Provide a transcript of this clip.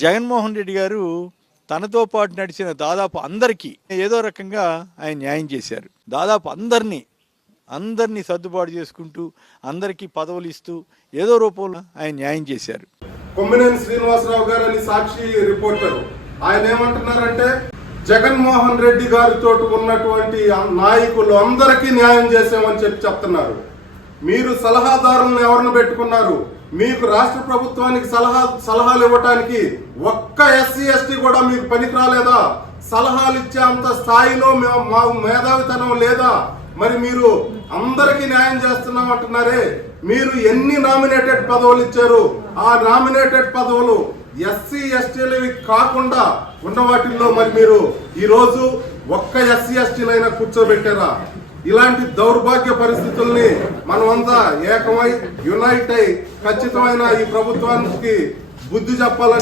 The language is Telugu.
జగన్మోహన్ రెడ్డి గారు తనతో పాటు నడిచిన దాదాపు అందరికీ ఏదో రకంగా ఆయన న్యాయం చేశారు. దాదాపు అందరినీ సర్దుబాటు చేసుకుంటూ అందరికీ పదవులు ఇస్తూ ఏదో రూపంలో ఆయన న్యాయం చేశారు. కొమ్మినేని శ్రీనివాసరావు గారు అని సాక్షి రిపోర్టర్ ఆయన ఏమంటున్నారంటే జగన్మోహన్ రెడ్డి గారితో ఉన్నటువంటి నాయకులు అందరికీ న్యాయం చేసామని చెప్తున్నారు. మీరు సలహాదారులను ఎవరిని పెట్టుకున్నారు? మీకు రాష్ట్ర ప్రభుత్వానికి సలహాలు ఇవ్వటానికి ఒక్క ఎస్సీ ఎస్టీ కూడా మీకు పనికి రాలేదా? సలహాలు ఇచ్చే అంత స్థాయిలో మా మేధావితనం లేదా? మరి మీరు అందరికీ న్యాయం చేస్తున్నాం అంటున్నారే, మీరు ఎన్ని నామినేటెడ్ పదవులు ఇచ్చారు? ఆ నామినేటెడ్ పదవులు ఎస్సీ ఎస్టీలవి కాకుండా ఉన్న వాటిల్లో మరి మీరు ఈరోజు ఒక్క ఎస్సీ ఎస్టీలైనా కూర్చోబెట్టారా? ఇలాంటి దౌర్భాగ్య పరిస్థితుల్ని మనమంతా ఏకమై యునైట్ అయి ఖచ్చితమైన ఈ ప్రభుత్వానికి బుద్ధి చెప్పాలని